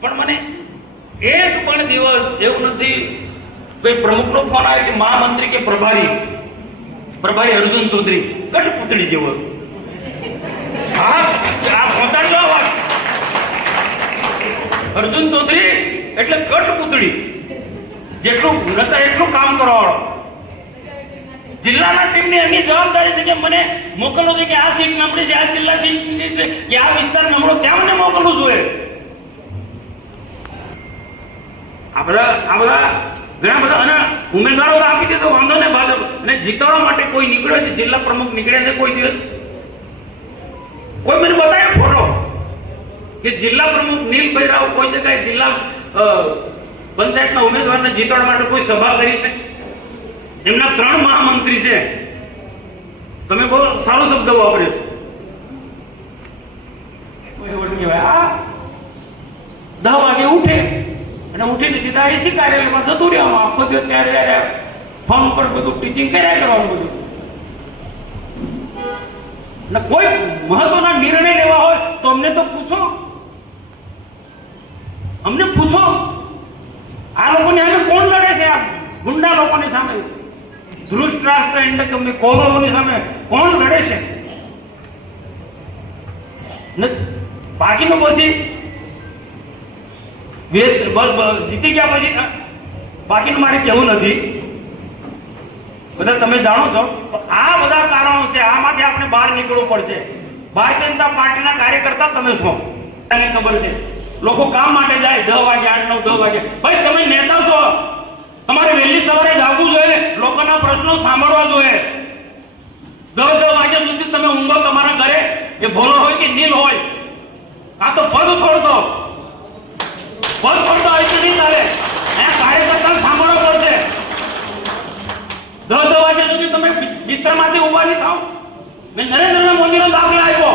પણ મને એક પણ દિવસ એવું નથી કોઈ પ્રમુખનો ફોન આવ્યો કે મહામંત્રી કે પ્રભારી અર્જુન ચૌધરી કઠપુતળી જેવો. હા, આ પહોંચાડજો વાત. અર્જુન ચૌધરી એટલે કઠપુતળી, જેટલું નતા એટલું કામ કરવાવાળો. જિલ્લાના ટીમની એની જવાબદારી છે કે મને મોકલવું છે કે આ સીટ નબળી છે, આ જિલ્લા સીટ છે કે આ વિસ્તાર નબળો, ત્યાં મને મોકલવું જોઈએ. આ બધા ઘણા બધા અને ઉમેદવારો તો આપી દીધો, વાંધો ને ભાજપ અને જીતાડવા માટે કોઈ નીકળ્યો છે, જિલ્લા પ્રમુખ નીકળ્યા છે કોઈ દિવસ? કોઈ મને બતાવ્યો ફોટો કે જિલ્લા પ્રમુખ નીલભાઈ રાવ કોઈ જગ્યાએ જિલ્લા પંચાયતના ઉમેદવારને જીતાડવા માટે કોઈ સભા કરી છે? એમના 3 મહામંત્રી છે. તમે બહુ સારો શબ્દ વાપર્યો. કોઈ એવડ નહીં હોય. આ 10 વાગે ઉઠે અને ઉઠીને સીધા એસી કાર્યાલયમાં જતું રહેવાનું. આખો દિવસ ત્યારે ફોન પર બધું ટીચિંગ કર્યા કરવાનું બધું. ને કોઈ મહત્વના નિર્ણય લેવા હોય તો અમને તો પૂછો, અમને પૂછો. આ લોકોની સામે કોણ લડે છે? આ ગુંડા લોકોની સામે, ધૃષ્ટરાષ્ટ્ર ઇન્ડકમની કોલોની સામે કોણ લડે છે? બાકીનું પછી જીતી ગયા પછી બાકીનું મારે કહેવું નથી, બધા તમે જાણો છો. આ બધા કારણો છે, આમાંથી આપણે બહાર નીકળવું પડશે. ભારતીય જનતા પાર્ટીના કાર્યકર્તા તમે છો, તમને ખબર છે. લોકો કામ માટે જાય 10 વાગે, 8, 9, 10 વાગે. ભાઈ તમે નેતા છો, તમારે વહેલી સવારે જાગવું જોઈએ, લોકોના પ્રશ્નો સાંભળવા જોઈએ. 10 વાગ્યા સુધી તમે ઊંઘો તમારા ઘરે, એ ભોલો હોય કે નીલ હોય. આ તો પદ છોડતો હોય તો નહીં ચાલે. અહીંયા કાર્યકર્તા સાંભળવો પડશે. 10 વાગ્યા સુધી તમે બિસ્તરમાંથી ઉભા નહીં થાવ. મેં નરેન્દ્ર મોદીનો દાખલો આપ્યો.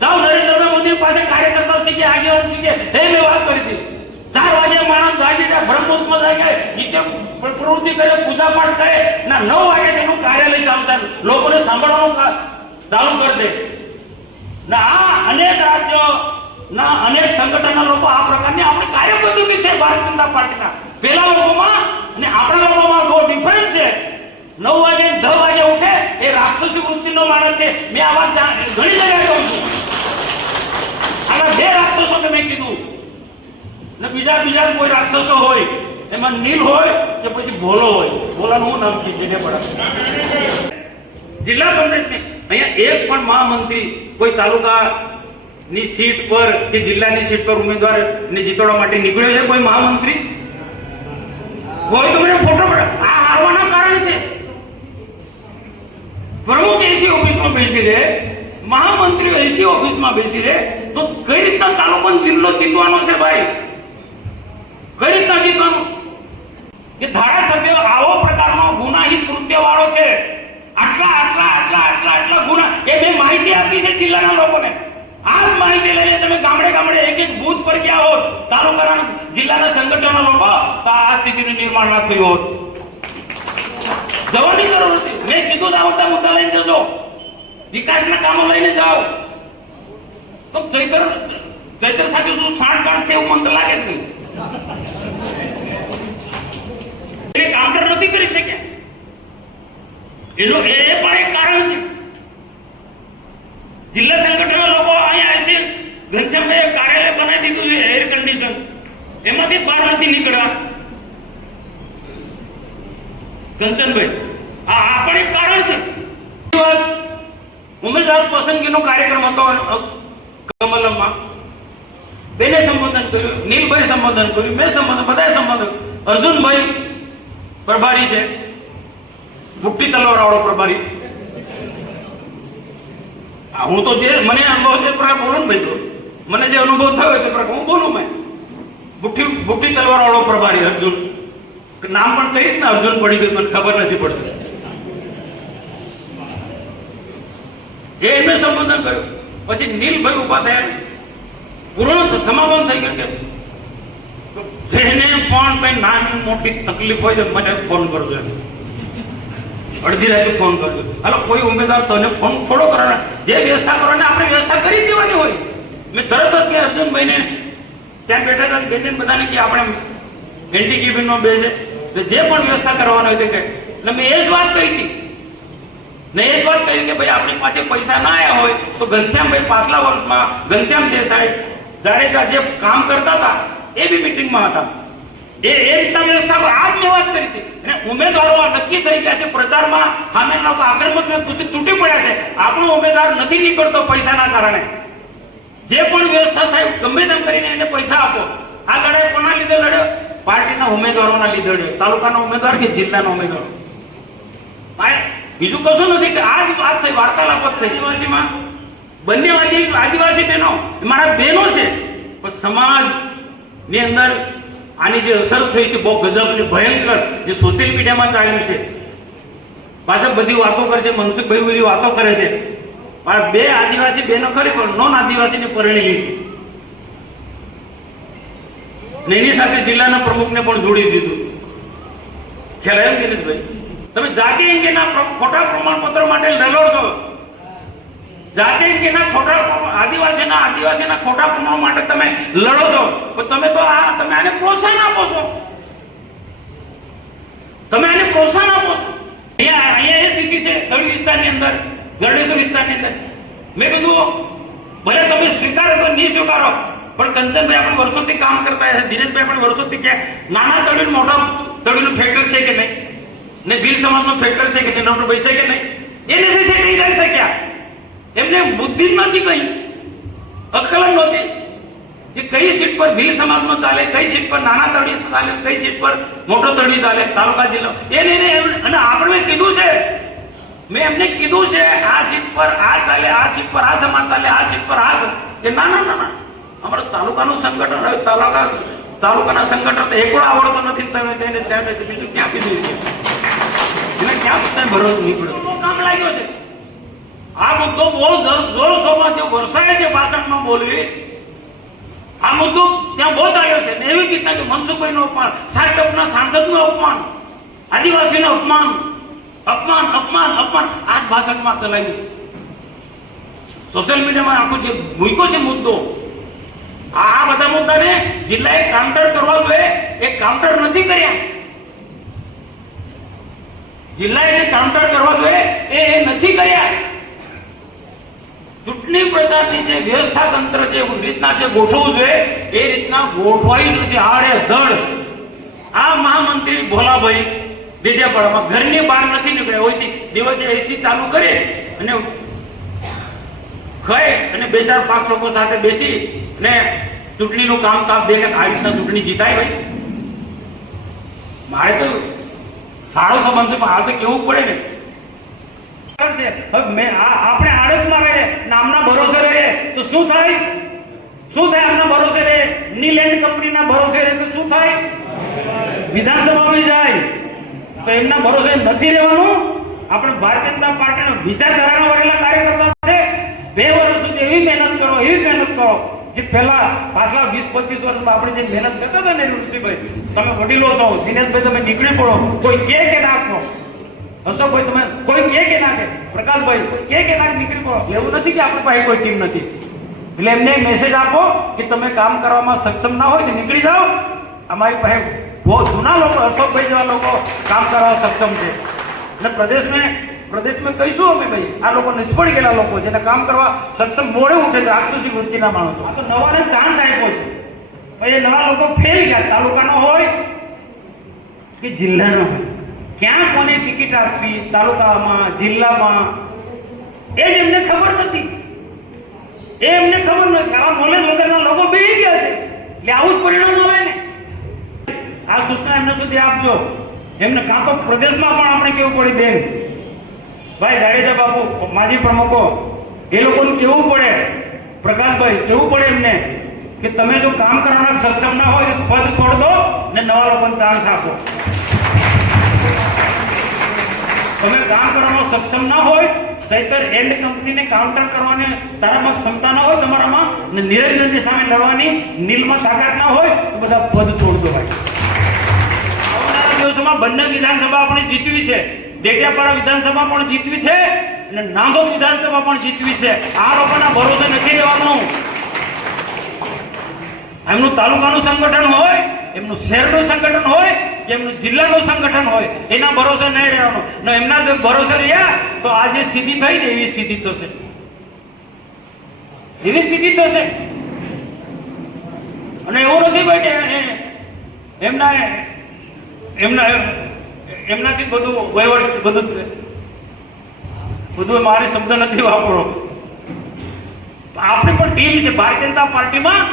જાઓ નરેન્દ્ર મોદી પાસે કાર્યકર્તા શીખે, આગેવાન શીખે. મેં વાત કરી હતી. 4 વાગે માણસ જાગી જાય, બ્રહ્મોત્સવ જાય, નીચે પ્રવૃત્તિ કરે, પૂજા પાઠ કરે, ના 9 વાગે તેનું કાર્યાલય ચાલુ થાય, લોકોને સાંભળવાનું ચાલુ કરી દે. ના આ અનેક રાજ્યો ના અનેક સંગઠનના લોકો આ પ્રકારની આપણી કાર્યપદ્ધતિ છે ભારતીય જનતા પાર્ટીના. પેલા લોકોમાં અને આપણા લોકોમાં બહુ ડિફરન્સ છે. 9 વાગે 10 વાગે ઉઠે એ રાક્ષસી વૃત્તિનો માણસ છે. મેં આ વાત ઘણી જગ્યાએ કહું છું. આના 2 રાક્ષસો મેં કીધું ને બીજા કોઈ રાક્ષસો હોય, એમાં નીલ હોય કે પછી ભોલો હોય. ભોલાનું શું નામ છે? જેને પડે જિલ્લા પંચાયતની અહીંયા એક પણ મહામંત્રી કોઈ તાલુકાની સીટ પર કે જિલ્લાની સીટ પર ઉમેદવારને જીતાડવા માટે નીકળ્યો છે કોઈ મહામંત્રી? હોય તો મને ફોટો પડે. આ હારવાના કારણ છે. પ્રમુખ એસી ઓફિસમાં બેસી રહે, મહામંત્રીઓ એસી ઓફિસમાં બેસી રહે, તો કઈ રીતના તાલુકો જિલ્લો જીતવાનો છે ભાઈ? કઈ રીતના જીતવાનું? કે ધારાસભ્ય આવો પ્રકારનો ગુનાહિત કૃત્ય વાળો છે, આટલા ગુના, એ મેં માહિતી આપી છે જિલ્લાના લોકોને. આ જ માહિતી લઈને તમે ગામડે એક બૂથ પર ગયા હોત, તાલુકાના જિલ્લાના સંગઠનના લોકો, તો આ સ્થિતિનું નિર્માણ ના થયું હોત. જવાની જરૂર નથી. મેં કીધું આવતા મુદ્દા લઈને જજો, વિકાસના કામો લઈને જાઓ. તો ચૈતર સાથે શું સાંઠગાંઠ છે એવું મને લાગે જ નહીં. એને કાઉન્ટર નથી કરી શક્યા. એનું એ પણ એક કારણ છે. જિલ્લા સંગઠનના લોકો અહીંયા એસી ઘનશ્યામભાઈએ કાર્યાલય બનાવી દીધું છે, એર કન્ડિશન, એમાંથી બહાર નથી નીકળ્યા. કંચનભાઈ, આ પણ એક કારણ છે. ઉમેદવાર પસંદગીનો કાર્યક્રમ હતો કમલમમાં. બેને સંબોધન કર્યું, નીલભાઈ સંબોધન કર્યું, મેં સંબોધન, બધાએ સંબોધન. અર્જુનભાઈ પ્રભારી છે, મુઠ્ઠી તલવાર વાળો પ્રભારી. હું તો જે મને અનુભવ છે પ્રકાર બોલું ને ભાઈ, મને જે અનુભવ થયો તે પ્રકાર હું બોલું. મેં મુઠ્ઠી તલવાર વાળો પ્રભારી અર્જુન, નામ પણ કઈ રીતના અર્જુન પડી ગયું મને ખબર નથી પડતી. એમને સંબોધન કર્યું. પછી નીલભાઈ ઉભા થયા, પૂર્ણ સમાપન થઈ ગયું. જેને પણ કઈ નાની મોટી તકલીફ હોય તો મને ફોન કરજો, અડધી રાતે ફોન કરજો. હાલો કોઈ ઉમેદવાર તને ફોન થોડો કરવાના, જે વ્યવસ્થા કરવાને આપણે વ્યવસ્થા કરી દેવાની હોય. મેં તરત જ મેં અર્જુનભાઈને ત્યાં બેઠા હતા બેને બધાને કે આપણે એન્ટી કેબિનનો બે છે તો જે પણ વ્યવસ્થા કરવાનો હોય તે કહે. એટલે મેં એ જ વાત કહી હતી ને એ જ વાત કહી કે ભાઈ આપણી પાસે પૈસા ના આવ્યા હોય તો ઘનશ્યામભાઈ પાછલા વર્ષમાં ઘનશ્યામ દેસાઈ જાડેજા જે કામ કરતા હતા એ બી મિટિંગમાં હતા. એ રીતના વ્યવસ્થા આ જ મેં વાત કરી હતી. અને ઉમેદવારો નક્કી થઈ ગયા છે પ્રચારમાં સામેના આક્રમક તૂટી પડ્યા છે. આપણો ઉમેદવાર નથી નીકળતો પૈસાના કારણે. જે પણ વ્યવસ્થા થાય ગમે તેમ કરીને એને પૈસા આપો. આ લડાઈ કોના લીધે લડ્યો? પાર્ટીના ઉમેદવારોના લીધે લડ્યો. તાલુકાના ઉમેદવાર કે જિલ્લાના ઉમેદવારો. બીજું કશું નથી કે આ જ વાત થઈ, વાર્તાલાપ થઈ. આદિવાસીમાં બંને આદિવાસી બહેનો મારા બહેનો છે પણ સમાજની અંદર આની જે અસર થઈ છે બહુ ગજબની ભયંકર જે સોશિયલ મીડિયામાં ચાલ્યું છે. પાછળ બધી વાતો કરે છે, મનસુખભાઈ બધી વાતો કરે છે. પણ બે આદિવાસી બહેનો ખરી પણ નોન આદિવાસીને પરણેલી છે ને એની સાથે જિલ્લાના પ્રમુખને પણ જોડી દીધું. ખ્યાલ આવ્યો કે નથી ભાઈ? તમે જાતિ અંગેના ખોટા પ્રમાણપત્રો માટે લડો છો. જાતિ અંગેના ખોટા આદિવાસીના ખોટા પ્રમાણ માટે તમે લડો છો. તમે તો તમે આને પ્રોત્સાહન આપો છો. તમે આને પ્રોત્સાહન આપો છો. અહીંયા એ સ્થિતિ છે ગઢ વિસ્તારની અંદર, ગઢેશ્વર વિસ્તારની અંદર. મેં કીધું ભલે તમે સ્વીકારો કે નહીં સ્વીકારો પણ કંચનભાઈ આપણે વર્ષોથી કામ કરતા છે, દિનેશભાઈ આપણે વર્ષોથી ક્યાં નાના તળીનું મોટા તળીનું ફેક્ટર છે કે નહીં, ને ભીલ સમાજનો ફેક્ટર છે કે નહીં, નવરભાઈ છે કે નહીં, એ નથી છે નહીં કરી શક્યા. એમને બુદ્ધિ જ નથી, કઈ અક્કલ નહોતી કે કઈ સીટ પર ભીલ સમાજનો ચાલે, કઈ સીટ પર નાના તળી ચાલે, કઈ સીટ પર મોટો તળી ચાલે, તાલુકા જિલ્લો. અને આપણે કીધું છે, મેં એમને કીધું છે આ સીટ પર આ ચાલે, આ સીટ પર આ સમાજ ચાલે, આ સીટ પર આ કે ના ના ના અમારું તાલુકાનું સંગઠન તાલુકાના સંગઠન એકડો આવડતો નથી. તમે તેને બીજું ક્યાં કીધું છે? એને ક્યાં બધા ભરોસો નીકળ્યો કામ લાગ્યો છે. આ મુદ્દો બહુ જોરશોરમાં જે વરસાય છે ભાષણમાં બોલવી, આ મુદ્દો ત્યાં બહુ ચાલ્યો છે. ને એવી રીતના કે મનસુખભાઈનું અપમાન, સાતપના સાંસદનું અપમાન, આદિવાસીનું અપમાન, અપમાન અપમાન અપમાન આ જ ભાષણમાં ચલાવ્યું છે. સોશિયલ મીડિયામાં આખું જે મૂક્યો છે મુદ્દો, આ બધા મુદ્દાને જિલ્લાએ કાઉન્ટર કરવા જોઈએ, એ કાઉન્ટર નથી કર્યા. જિલ્લાએ જે કાઉન્ટર કરવા જોઈએ એ નથી કર્યા. ચૂંટણી પ્રચારની જે વ્યવસ્થા તંત્ર જે રીતના જે ગોઠવવું જોઈએ એ રીતના ગોઠવાયું નથી. આડે ધડ આ મહામંત્રી ભોલાભાઈ ડેડિયાપાડામાં ઘરની બહાર નથી નીકળ્યા. દિવસે એસી ચાલુ કરે અને ખાય અને બે ચાર પાંચ લોકો સાથે બેસી ને ચૂંટણીનું કામ બે આ રીતના ચૂંટણી જીતાય. ભાઈ મારે તો સારો સંબંધ છે પણ આ તો કેવું પડે ને. આપણે આળસમાં રહીએ, નામના ભરોસે રહીએ તો શું થાય? શું થાય? આમના ભરોસે રહીએ, નીલેન્ડ કંપનીના ભરોસે રહીએ તો શું થાય? વિધાનસભામાં જાય તો એમના ભરોસે નથી રહેવાનું. આપણે ભારતીય જનતા પાર્ટીનો વિચારધારાના વળેલા કાર્યકર્તા છે. 2 વર્ષ સુધી એવી મહેનત કરો, એવી મહેનત કરો જે પહેલા પાછલા 20-25 વર્ષમાં આપણે જે મહેનત કરતા હતા ને ઋષિભાઈ, તમે વડીલો છો, દિનેશભાઈ તમે નીકળી પડો, કોઈ કે નાખો, અશોકભાઈ તમે કોઈ કે નાખે, પ્રકાશભાઈ કોઈ કે નાખે, નીકળી પડો. એવું નથી કે આપણી પાસે કોઈ ટીમ નથી. એટલે એમને મેસેજ આપો કે તમે કામ કરવામાં સક્ષમ ના હોય તો નીકળી જાઓ. અમારી પાસે બહુ જૂના લોકો, અશોકભાઈ જેવા લોકો કામ કરવા સક્ષમ છે. અને પ્રદેશમાં કહીશું અમે ભાઈ આ લોકો નિષ્ફળ ગયેલા લોકો જેને કામ કરવા સક્ષમ મોડે ઉઠે છે, રાક્ષસી વૃત્તિના માણસો. આ તો નવાને ચાન્સ આપ્યો છે. પછી નવા લોકો ફેલ ગયા, તાલુકાનો હોય કે જિલ્લાનો હોય, ક્યાં કોને ટિકિટ આપવી, તાલુકામાં જિલ્લામાં, એ જ એમને ખબર નથી. એમને ખબર નથી. આવા નોલેજ વગરના લોકો બેસી ગયા છે. એટલે આવું જ પરિણામ આવે ને. આ સૂચના એમને સુધી આપજો. એમને કાં તો પ્રદેશમાં પણ આપણે કેવું પડે બેન ભાઈ જાડેજા બાપુ માજી પ્રમુખો એ લોકોને કેવું પડે, પ્રકાશભાઈ કેવું પડે એમને કે તમે જો કામ કરવાના સક્ષમ ના હોય તો પદ છોડ દો ને નવા લોકોને ચાન્સ આપો. તમે કામ કરવામાં સક્ષમ ના હોય, સૈતર એન્ડ કંપનીને કાઉન્ટર કરવાની તારામાં ક્ષમતા ના હોય તમારામાં, ને નિરંજનની સામે લડવાની નીલમાં તાકાત ના હોય તો બધા પદ છોડ દો ભાઈ. આવનારા દિવસોમાં બંને વિધાનસભા આપણે જીતવી છે. ડેડિયાપાડા વિધાનસભા પણ જીતવી છે અને નાંદોદ વિધાનસભા પણ જીતવી છે. આ લોકોના ભરોસે નથી રહેવાનું. એમનું તાલુકાનું સંગઠન હોય, એમનું શહેરનું સંગઠન હોય કે એમનું જિલ્લાનું સંગઠન હોય, એના ભરોસે નહીં રહેવાનું. ને એમના જો ભરોસે રહ્યા તો આ જે સ્થિતિ થઈ ને એવી સ્થિતિ થશે, એવી સ્થિતિ થશે. અને એવું નથી ભાઈ કે એમનાથી બધું વહીવટ બધું મારે શબ્દ નથી વાપરો. આપણી પણ ટીમ છે ભારતીય જનતા પાર્ટીમાં.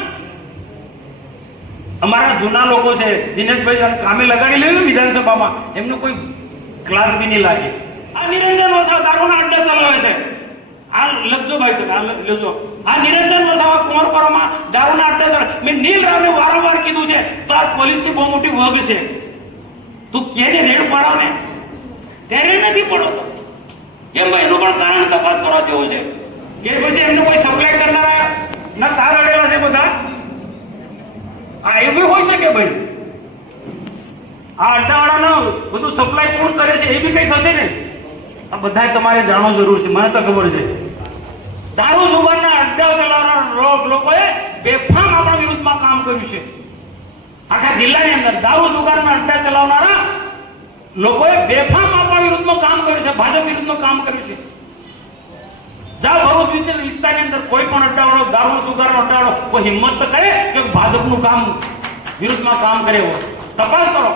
અમારા જૂના લોકો છે, દિનેશભાઈ કામે લગાડી લેવું વિધાનસભામાં, એમનું કોઈ ક્લાસ બી નહીં લાગે. આ નિરંજન વસાવા દારૂના અડ્ડા ચલાવે છે. આ લખજો ભાઈ, આ લખજો. આ નિરંજન વસાવા કુંવરપરામાં દારૂના અડ્ડા ચલાવે. મેં નીલ રાવને વારંવાર કીધું છે તો આ પોલીસની બહુ મોટી વગ છે. તું કેને રેડ પાડો ને ત્યારે નથી પડતો કેમ ભાઈ? એનું પણ કારણ તપાસ કરવા જેવું છે કે પછી એમને કોઈ સપ્લાય કરનારા ના તાર અડેલા છે બધા. આ એવું હોઈ શકે ભાઈ. આ અડ્ડાવાળાનો બધું સપ્લાય કોણ કરે છે એ બી કઈ થશે ને. આ બધા તમારે જાણવું જરૂર છે, મને તો ખબર છે. દારૂ જુગારના અડ્ડા ચલાવનારા લોકોએ બેફામ આપણા વિરુદ્ધમાં કામ કર્યું છે. આખા જિલ્લાની અંદર દારૂ જુગારના અડ્ડા ચલાવનારા લોકોએ બેફામ આપણા વિરુદ્ધમાં કામ કર્યું છે, ભાજપ વિરુદ્ધમાં કામ કર્યું છે. જાઓ ભરૂચ વિસ્તારની અંદર કોઈ પણ અડ્ડાવાળો, દારૂ જુગારનો અડ્ડાવાળો કોઈ હિંમત તો કરે કે ભાજપનું કામ વિરુદ્ધમાં કામ કરે હોય તપાસ કરો.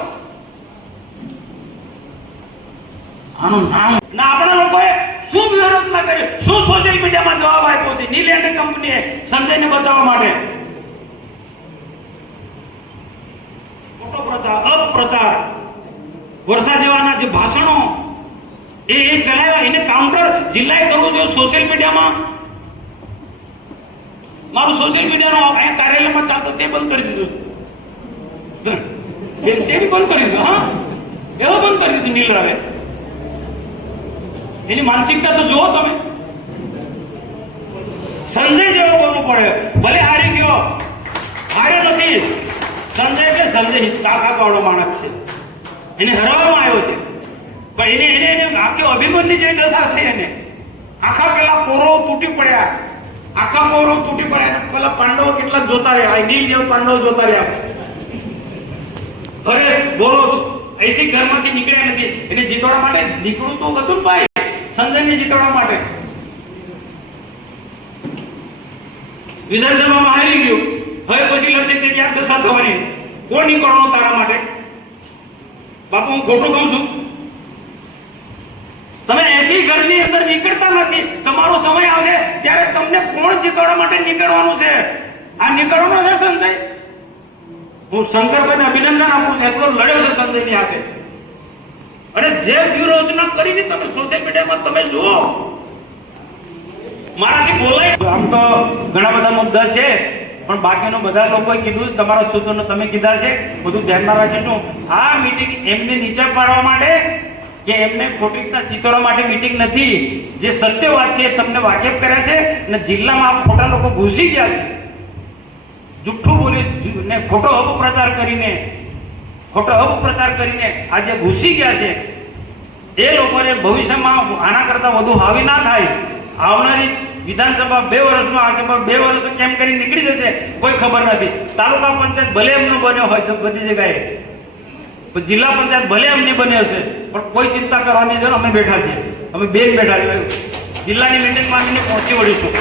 આનું નામ ના આપણા લોકોએ શું વિરોધ ના કર્યો, શું સોશિયલ મીડિયામાં જવાબ આપ્યો છે નીલ એન્ડ કંપનીએ સંજયને બચાવવા માટે. ખોટો પ્રચાર, અપપ્રચાર, વર્ષા જેવાના જે ભાષણો એ ચલાવ્યા, એને કાઉન્ટર જિલ્લાએ કરવું જોઈએ. સોશિયલ મીડિયામાં મારું સોશિયલ મીડિયાનો અહીંયા કાર્યાલયમાં ચાલતો તે બંધ કરી દીધું, તે બી બંધ કરી દીધું. હા, એવો બંધ કરી દીધું નીલ રાવે. એની માનસિકતા તો જુઓ તમે. સંજય જેવો બોલવું પડે. ભલે હારી ગયો, હારે નથી. સંજય એટલે સંજય તાકાત વાળો માણસ છે, એને હરાવવામાં આવ્યો છે. પણ એને આખી અભિમન્યુ જેવી દશા થઈ. એને આખા પેલા કૌરવો તૂટી પડ્યા, આખા કૌરવો તૂટી પડ્યા. પેલા પાંડવો કેટલાક જોતા રહ્યા, નીલ જેવા પાંડવો જોતા રહ્યા. અરે બોલો, એસી ઘરમાંથી નીકળ્યા નથી. એને જીતવા માટે નીકળવું તો હતું ને ભાઈ, સંજયને જીતવા માટે. વિધાનસભામાં હારી ગયું, હવે પછી લડશે તે ક્યાંક દશા થવાની. કોણ નીકળવાનું તારા માટે? બાપુ હું ખોટું કહું છું? તમે 80 ઘરની અંદર નીકળતા નથી. તમારો સમય આવશે ત્યારે તમને કોણ જીતવા માટે નીકળવાનું છે? આ નીકળવાનો છે સંજય. હું શંકરભાઈને અભિનંદન આપું છું, એટલો લડ્યો છે સંજયની હાથે. અને જે વ્યૂહરચના કરી છે તમે સોશિયલ મીડિયામાં તમે જુઓ. મારાથી બોલાય આમ તો ઘણા બધા મુદ્દા છે, પણ બાકીનો બધા લોકોએ કીધું, તમારા સૂત્રોને તમે કીધા છે, બધું ધ્યાનમાં રાખીશું. આ મીટિંગ એમને નીચે પાડવા માટે કે એમને ખોટી રીતના ચિતરવા માટે મીટિંગ નથી. જે સત્ય વાત છે તમને વાકેફ કર્યા છે અને જિલ્લામાં આ ખોટા લોકો ઘૂસી ગયા છે. જુઠ્ઠું બોલી ને ખોટો અપપ્રચાર કરીને આજે ઘૂસી ગયા છે. એ લોકોને ભવિષ્યમાં આના કરતા વધુ હાવી ના થાય. આવનારી વિધાનસભા 2 વર્ષમાં આ 2 વર્ષ કેમ કરી નીકળી જશે કોઈ ખબર નથી. તાલુકા પંચાયત ભલે એમનો બન્યો હોય તો બધી જગ્યાએ, જિલ્લા પંચાયત ભલે એમની બની હશે, પણ કોઈ ચિંતા કરવાની જરૂર. અમે બેઠા છીએ, અમે બેન બેઠા છીએ. જિલ્લાની મિટિંગમાં આવીને પહોંચી વળીશું.